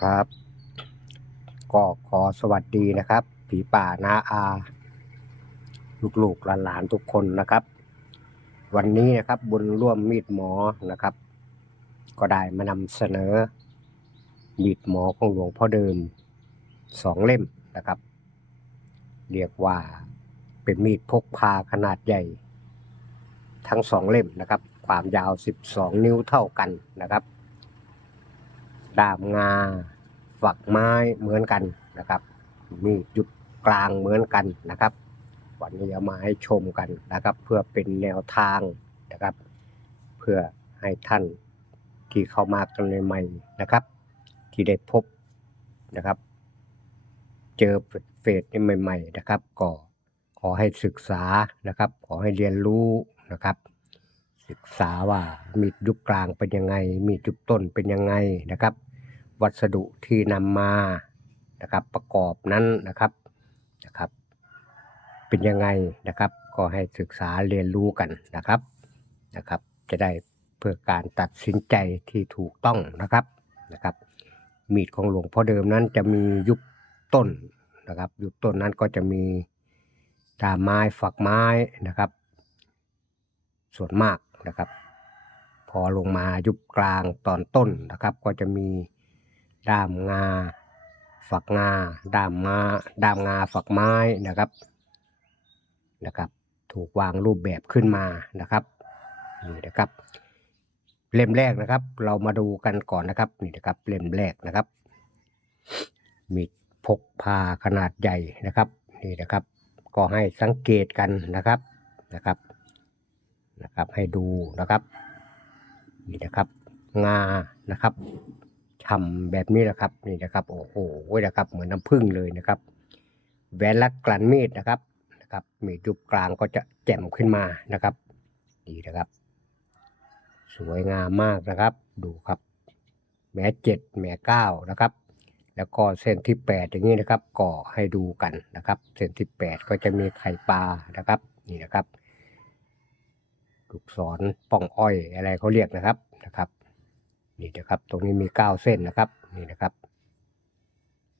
ครับ ก็ขอสวัสดีนะครับ ผีป่านาอา ลูกๆหลานๆทุกคนนะครับ วันนี้นะครับบุญร่วมมีดหมอนะครับ ก็ได้มานำเสนอ มีดหมอของหลวงพ่อเดิมสองเล่มนะครับ เรียกว่าเป็นมีดพกพาขนาดใหญ่ ทั้งสองเล่มนะครับ ความยาว 12 นิ้วเท่ากันนะครับ ดามงา ฝักไม้เหมือนกันนะครับ มีดยุบกลางเหมือนกันนะครับ วันนี้เอามาให้ชมกันนะครับ เพื่อเป็นแนวทางนะครับ เพื่อให้ท่านที่เข้ามากันใหม่นะครับ ที่ได้พบนะครับ เจอเฟสนี้ใหม่ ๆ นะครับก็ขอให้ศึกษานะครับ ขอให้เรียนรู้นะครับศึกษาว่ามีดยุคกลางเป็นยังไง มีดยุคต้นเป็นยังไงนะครับ วัสดุที่นำมานะครับประกอบนั้นนะครับนะครับ เป็นยังไงนะครับ ก็ให้ศึกษาเรียนรู้กันนะครับนะครับ จะได้เพื่อการตัดสินใจที่ถูกต้องนะครับนะครับ มีดของหลวงพ่อเดิมนั้นจะมียุคต้นนะครับ ยุคต้นนั้นก็จะมีดาไม้ฝักไม้นะครับ ส่วนมากนะครับ พอลงมายุบกลางตอนต้นนะครับ ก็จะมี ด้ามงา ฝักงา ด้ามมาด้ามงาฝักไม้นะครับนะครับ ถูกวางรูปแบบขึ้นมานะครับนี่นะครับ เล่มแรกนะครับ เรามาดูกันก่อนนะครับนี่นะครับเล่มแรกนะครับ มีพกพาขนาดใหญ่นะครับนี่นะครับ ก็ให้สังเกตกันนะครับนะครับนะครับให้ดูนะครับนี่นะครับ งานะครับ ฉ่ำแบบนี้นะครับนี่นะครับโอ้โหนะครับ เหมือนน้ำผึ้งเลยนะครับ แหวนรัดกลั่นมีดนะครับนะครับ มีดยุบกลางก็จะแจ่มขึ้นมานะครับดีนะครับ สวยงามมากนะครับ ดูครับแหมเจ็ดแหมเก้านะครับ แล้วก็เส้นที่แปดอย่างนี้นะครับก่อให้ดูกันนะครับ เส้นที่แปดก็จะมีไข่ปลานะครับ นี่นะครับลูกศรป่องอ้อยอะไรเขาเรียกนะครับนะครับ นี่นะครับ ตรงนี้มีเก้าเส้นนะครับ นี่นะครับ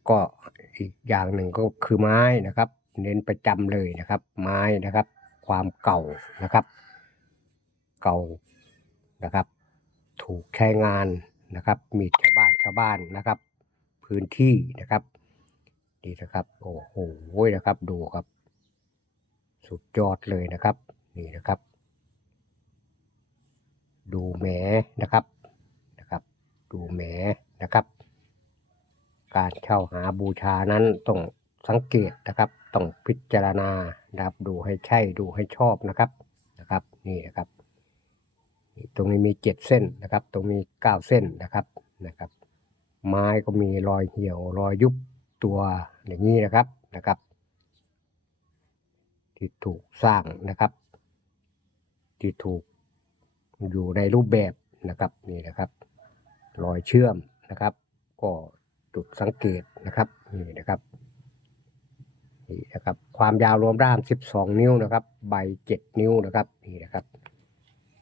ก็อีกอย่างหนึ่งก็คือไม้นะครับ เน้นประจำเลยนะครับ ไม้นะครับ ความเก่านะครับ เก่านะครับ ถูกใช้งานนะครับ มีชาวบ้านชาวบ้านนะครับ พื้นที่นะครับดีนะครับ โอ้โหนะครับ ดูครับ สุดยอดเลยนะครับ นี่นะครับ ดูแหมะนะครับ ดูแหมนะครับ การ เช่าหาบูชานั้นต้องสังเกตนะครับ ต้องพิจารณานะครับดูให้ใช่ดูให้ชอบนะครับนะครับนี่นะครับตรงนี้มีเจ็ดเส้นนะครับ ตรงนี้เก้าเส้นนะครับนะครับ ไม้ก็มีรอยเหี่ยวรอยยุบตัวอย่างนี้นะครับนะครับ ที่ถูกสร้างนะครับ ที่ถูกอยู่ในรูปแบบนะครับนี่นะครับ รอยเชื่อมนะครับ ก็ จุดสังเกตนะครับนี่นะครับนี่นะครับความยาวรวมด้าม 12 นิ้วนะครับ ใบ 7 นิ้วนะครับนี่นะครับ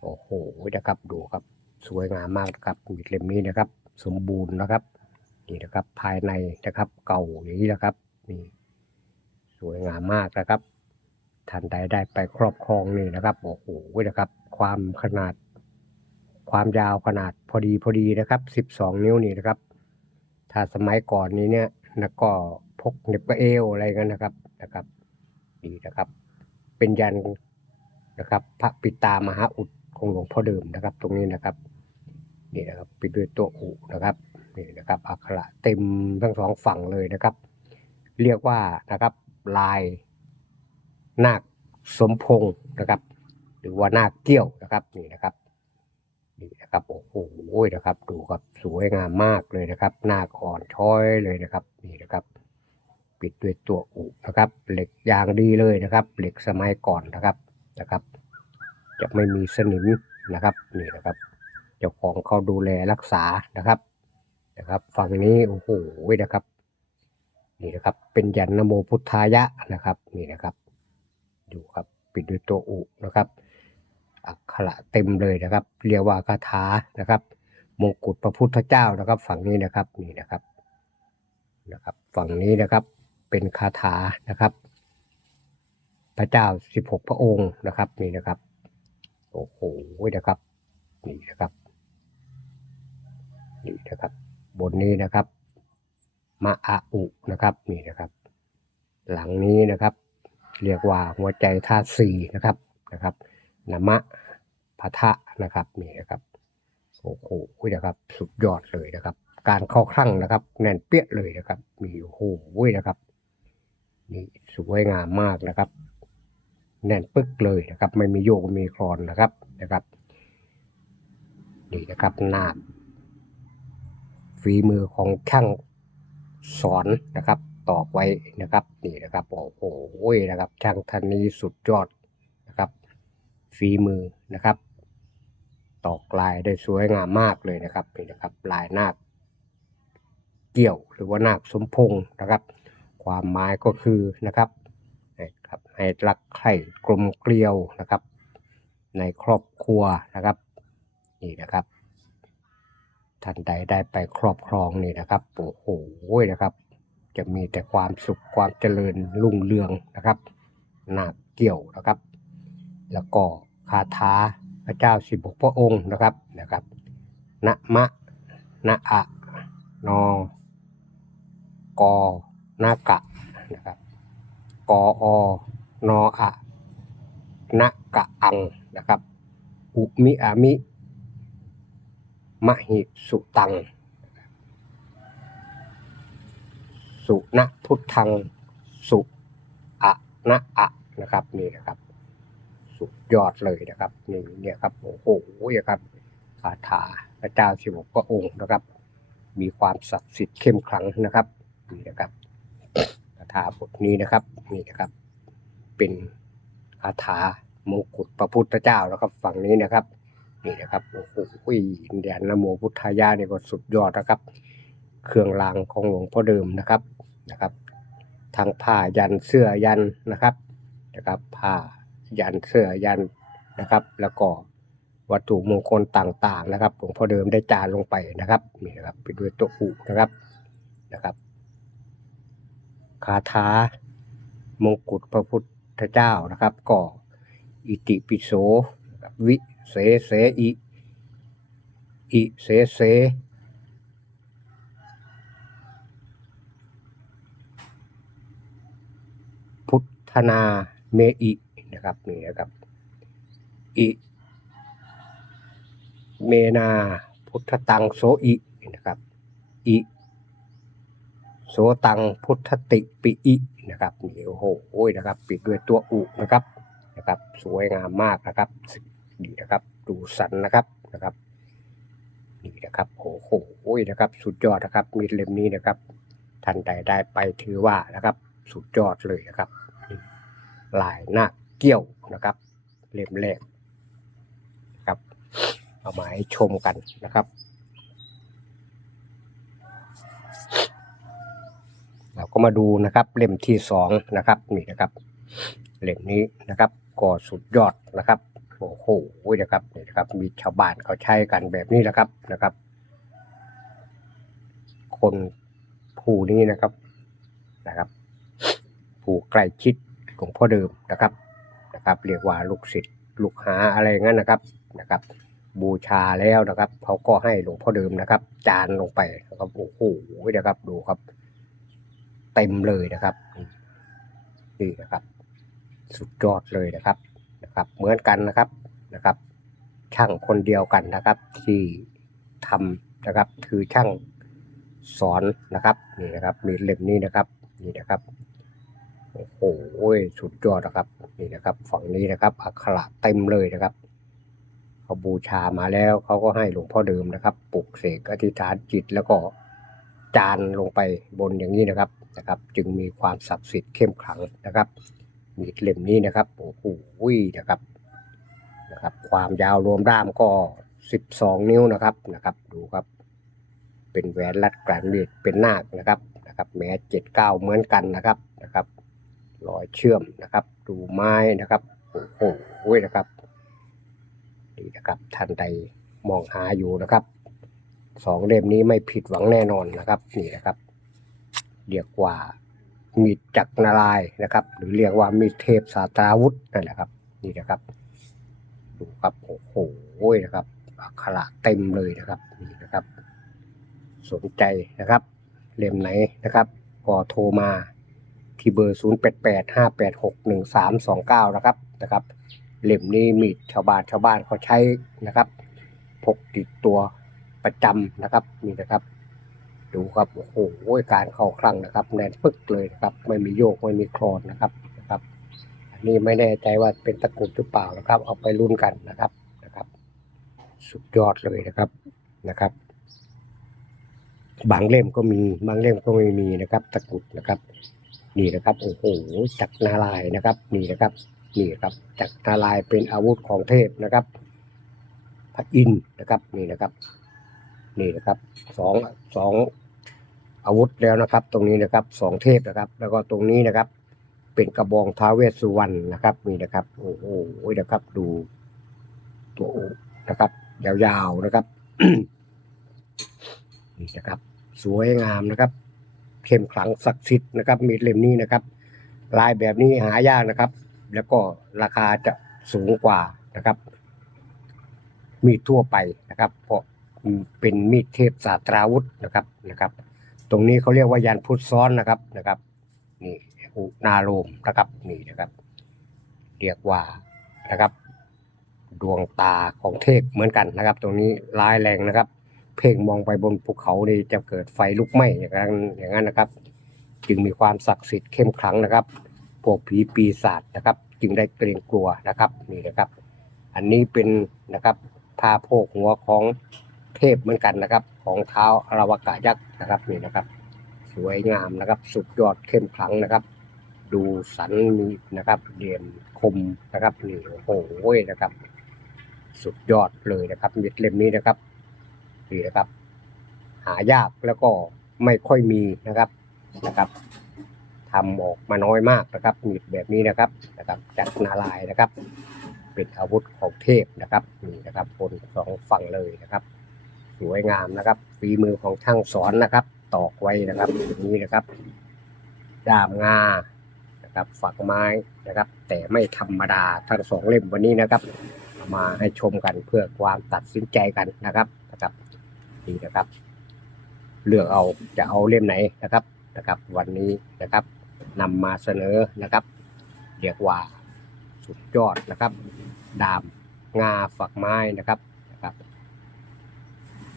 โอ้โหนะครับดูครับสวยงามมากนะครับมีดเล่มนี้นะครับ สมบูรณ์นะครับนี่นะครับภายในนะครับ เก่าอย่างนี้นะครับนี่สวยงามมากนะครับท่านใดได้ไปครอบครองนี่นะครับโอ้โหนะครับ ความขนาด ความยาวขนาดพอดีพอดีนะครับ 12 นิ้วนี่นะครับ ถ้าสมัยก่อนนี้เนี่ยนะก็พกเน็บกระเอวอะไรกันนะครับนะครับดีนะครับ เป็นยันนะครับ พระปิตามหาอุดของหลวงพ่อเดิมนะครับ ตรงนี้นะครับนี่นะครับปิดด้วยตัวอุนะครับนี่นะครับอักขระเต็มทั้งสองฝั่งเลยนะครับ เรียกว่านะครับลายนาคสมพงศ์นะครับ หรือว่านาคเกี้ยวนะครับนี่นะครับ นะครับโอ้โหนะครับ ดูครับสวยงามมากเลยนะครับหน้าอ่อนช้อยเลยนะครับนี่นะครับ ปิดด้วยตัวอุนะครับ เหล็กยางดีเลยนะครับ เหล็กสมัยก่อนนะครับนะครับ จะไม่มีสนิมนะครับนี่นะครับเจ้าของเขาดูแลรักษานะครับนะครับ ฝั่งนี้โอ้โหนะครับนี่นะครับ เป็นยันนโมพุทธายะนะครับ นี่นะครับ ดูครับ ปิดด้วยตัวอุนะครับ อักขระเต็มเลยนะครับ เรียกว่าคาถานะครับมงกุฎพระพุทธเจ้านะครับ ฝั่งนี้นะครับนี่นะครับนะครับ ฝั่งนี้นะครับเป็นคาถานะครับ พระเจ้าสิบหกพระองค์นะครับนี่นะครับโอ้โหนะครับนี่นะครับนี่นะครับ บนนี้นะครับมาอาอุนะครับนี่นะครับ หลังนี้นะครับ เรียกว่าหัวใจธาตุสี่นะครับนะครับ นามะพะทะนะครับนี่นะครับโอ้โหนะครับ สุดยอดเลยนะครับ การเข้าคลั่งนะครับ แน่นเปี้ยเลยนะครับ มีโอ้โหนะครับ นี่สวยงามมากนะครับ แน่นปึ๊กเลยนะครับ ไม่มีโยกมีคลอนนะครับนะครับนี่นะครับหนาฝีมือของช่างสอนนะครับ ตอกไว้นะครับ นี่นะครับโอ้โหนะครับช่างท่านนี้สุดยอด ฝีมือนะครับ ตอกลายได้สวยงามมากเลยนะครับนี่นะครับลายนาคเกี่ยวหรือว่านาคสมพงษ์นะครับ ความหมายก็คือนะครับครับให้รักใคร่กลมเกลียวนะครับ ในครอบครัวนะครับนี่นะครับท่านใดได้ไปครอบครองนี่นะครับโอ้โหนะครับ จะมีแต่ความสุขความเจริญรุ่งเรืองนะครับนาคเกี่ยวนะครับ แล้วก็คาถาพระเจ้าสิบหกพระองค์นะครับนะครับนะมะนะอะนอกอนากะนะครับกออนออะนะกะอังนะครับ อุมิอามิมหิสุตัง สุนะพุทธัง สุอะนะอะนะครับนี่นะครับ สุดยอดเลยนะครับนี่เนี่ยครับโอ้โหครับคาถาพระเจ้าสิบหกพระองค์นะครับ มีความศักดิ์สิทธิ์เข้มขลังนะครับนี่นะครับคาถาบทนี้นะครับนี่นะครับ เป็นคาถามงกุฎพระพุทธเจ้านะครับ ฝั่งนี้นะครับ นี่นะครับโอ้โหเดียนนโมพุทธายาเนี่ยก็สุดยอดนะครับ เครื่องรางของหลวงพ่อเดิมนะครับนะครับทางผ้ายันเสื้อยันนะครับนะครับผ้า ยันเสื้อยันนะครับ แล้วก็วัตถุมงคลต่างๆนะครับหลวงพ่อเดิมได้จานลงไปนะครับนี่นะครับไปด้วยตัวอุนะครับนะครับคาถามงกุฎพระพุทธเจ้านะครับก็อิติปิโสวิเสเสอิอิเสเสพุทธนาเมอิ นะครับนี่นะครับอิเมนาพุทธตังโสอินะครับอิโสตังพุทธติปิอินะครับนี่โอ้โหนะครับ ปิดด้วยตัวอุนะครับนะครับ สวยงามมากนะครับนี่นะครับ ดูสันนะครับนะครับนี่นะครับโอ้โหนะครับ สุดยอดนะครับ มีเล่มนี้นะครับท่านใดได้ไปถือว่านะครับ สุดยอดเลยนะครับลายหน้า เกี้ยวนะครับเล่มแรกนะครับเอามาให้ชมกันนะครับ เราก็มาดูนะครับเล่มที่สองนะครับนี่นะครับเล่มนี้นะครับก็สุดยอดนะครับโอ้โหนะครับนี่นะครับ มีชาวบ้านเขาใช้กันแบบนี้นะครับนะครับ คนผู้นี้นะครับนะครับ ผู้ใกล้ชิดหลวงพ่อเดิมนะครับ นะครับ เรียกว่าลูกศิษย์ลูกหาอะไรงั้นนะครับนะครับ บูชาแล้วนะครับเขาก็ให้หลวงพ่อเดิมนะครับ จานลงไปนะครับโอ้โหนะครับดูครับ เต็มเลยนะครับนี่นะครับ สุดยอดเลยนะครับนะครับ เหมือนกันนะครับนะครับ ช่างคนเดียวกันนะครับ ที่ทำนะครับ คือช่างสอนนะครับนี่นะครับมีเล่มนี้นะครับนี่นะครับ โอ้โหสุดยอดนะครับนี่นะครับ ฝั่งนี้นะครับอักขระเต็มเลยนะครับเขาบูชามาแล้วเขาก็ให้หลวงพ่อเดิมนะครับปลุกเสกอธิษฐานจิตแล้วก็จานลงไปบนอย่างนี้นะครับนะครับ จึงมีความศักดิ์สิทธิ์เข้มขลังนะครับ มีดเล่มนี้นะครับโอ้โหนะครับนะครับ ความยาวรวมด้ามก็ 12 นิ้วนะครับนะครับ ดูครับ เป็นแหวนรัดกลางมีดเป็นนาคนะครับนะครับ แม้เจ็ดเก้าเหมือนกันนะครับนะครับ รอยเชื่อมนะครับ ดูไม้นะครับโอ้โหนะครับนี่นะครับท่านใดมองหาอยู่นะครับสองเล่มนี้ไม่ผิดหวังแน่นอนนะครับนี่นะครับเรียกว่ามีดจักรนารายนะครับ หรือเรียกว่ามีดเทพสาตราวุธนั่นแหละครับ นี่นะครับดูครับโอ้โหนะครับอักขระเต็มเลยนะครับนี่นะครับ สนใจนะครับ เล่มไหนนะครับ ก็โทรมา ที่เบอร์ 0 8 8 5 8 6 1 3 2 9 นะครับนะครับเล่มนี้มีชาวบ้านชาวบ้านเขาใช้นะครับ พกติดตัวประจำนะครับนี่นะครับ ดูครับโอ้โหการเข้าคลั่งนะครับแน่นปึ๊กเลยนะครับ ไม่มีโยกไม่มีคลอนนะครับนะครับ อันนี้ไม่แน่ใจว่าเป็นตะกุดหรือเปล่านะครับ เอาไปลุ้นกันนะครับนะครับ สุดยอดเลยนะครับนะครับ บางเล่มก็มีบางเล่มก็ไม่มีนะครับ ตะกุดนะครับ นี่นะครับโอ้โหจักรนาลายนะครับ นี่นะครับนี่ครับจักรนาลายเป็นอาวุธของเทพนะครับ พระอินทร์นะครับนี่นะครับนี่นะครับสองสองอาวุธแล้วนะครับ ตรงนี้นะครับสองเทพนะครับ แล้วก็ตรงนี้นะครับ เป็นกระบองท้าเวสสุวรรณนะครับนี่นะครับโอ้โหนะครับ ดูตัวนะครับ ยาวๆนะครับนี่นะครับ สวยงามนะครับ เข้มขลังศักดิ์สิทธิ์นะครับมีดเล่มนี้นะครับลายแบบนี้หายากนะครับ แล้วก็ราคาจะสูงกว่านะครับ มีดทั่วไปนะครับ เพราะเป็นมีดเทพศาสตราวุธนะครับนะครับ ตรงนี้เขาเรียกว่ายันพุทธซ้อนนะครับนะครับ นี่อุนาโลมนะครับนี่นะครับ เรียกว่านะครับ ดวงตาของเทพเหมือนกันนะครับ ตรงนี้ร้ายแรงนะครับ เพ่งมองไปบนภูเขานี่จะเกิดไฟลุกไหม้อย่างนั้นอย่างนั้นนะครับ จึงมีความศักดิ์สิทธิ์เข้มขลังนะครับพวกผีปีศาจนะครับ จึงได้เกรงกลัวนะครับนี่นะครับ อันนี้เป็นนะครับผ้าโพกหัวของเทพเหมือนกันนะครับ ของเท้าอราวกะยักษ์นะครับนี่นะครับ สวยงามนะครับ สุดยอดเข้มขลังนะครับ ดูสันมีนะครับเหลี่ยมคมนะครับนี่โอ้โหนะครับ สุดยอดเลยนะครับมิดเล่มนี้นะครับ นี่นะครับ หายากแล้วก็ไม่ค่อยมีนะครับนะครับทำออกมาน้อยมากนะครับมีดแบบนี้นะครับนะครับจากนาลายนะครับ เป็นอาวุธของเทพนะครับนี่นะครับบนสองฝั่งเลยนะครับ สวยงามนะครับฝีมือของช่างสอนนะครับ ตอกไว้นะครับอย่างนี้นะครับด้ามงานะครับฝักไม้นะครับ แต่ไม่ธรรมดาทั้งสองเล่มวันนี้นะครับ มาให้ชมกันเพื่อความตัดสินใจกันนะครับ นี่นะครับ เลือกเอาจะเอาเล่มไหนนะครับนะครับ วันนี้นะครับนำมาเสนอนะครับ เรียกว่าสุดยอดนะครับ ดามงาฝักไม้นะครับนะครับ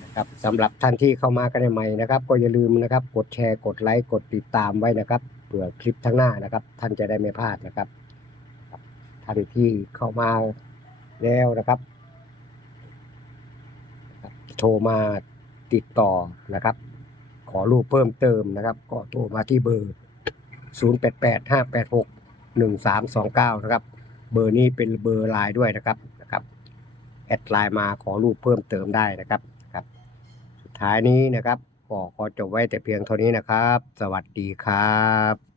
นะครับสำหรับท่านที่เข้ามากันใหม่นะครับ ก็อย่าลืมนะครับ กดแชร์กดไลค์กดติดตามไว้นะครับเผื่อคลิปทั้างหน้านะครับ ท่านจะได้ไม่พลาดนะครับท่านที่เข้ามาแล้วนะครับ โทรมา ติดต่อนะครับ ขอรูปเพิ่มเติมนะครับ ก็โทรมาที่เบอร์ 0 8 8 5 8 6 1 3 2 9 นะครับ เบอร์นี้เป็นเบอร์ไลน์ด้วยนะครับนะครับแอดไลน์มาขอรูปเพิ่มเติมได้นะครับนะครับ สุดท้ายนี้นะครับก็ขอจบไว้แต่เพียงเท่านี้นะครับ สวัสดีครับ